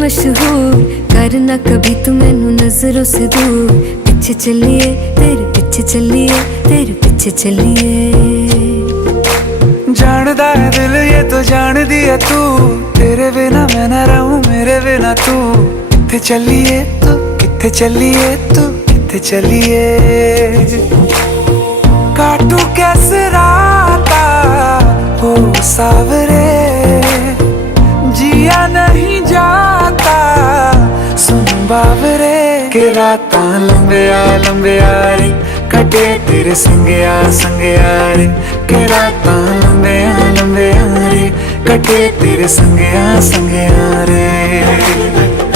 मशहूर, करना कभी तू मैनू नजरों से दूर। पीछे चलिए तेरे पीछे चलिए, तेरे पीछे चलिए। जानदा है दिल ये तो जान दिया तू, तेरे बिना मैं ना रहूं मेरे बिना तू। किथे चलिए तू, किथे चलिए तू, किथे चलिए। काटू कैसे राता हो सावरे, जिया नहीं जाता सुन बावरे। के रातां लंबिया लंबिया रे, कटे तेरे संगया संगया रे। के रातां लंबिया लंबिया रे, कटे तेरे संगया संगया रे।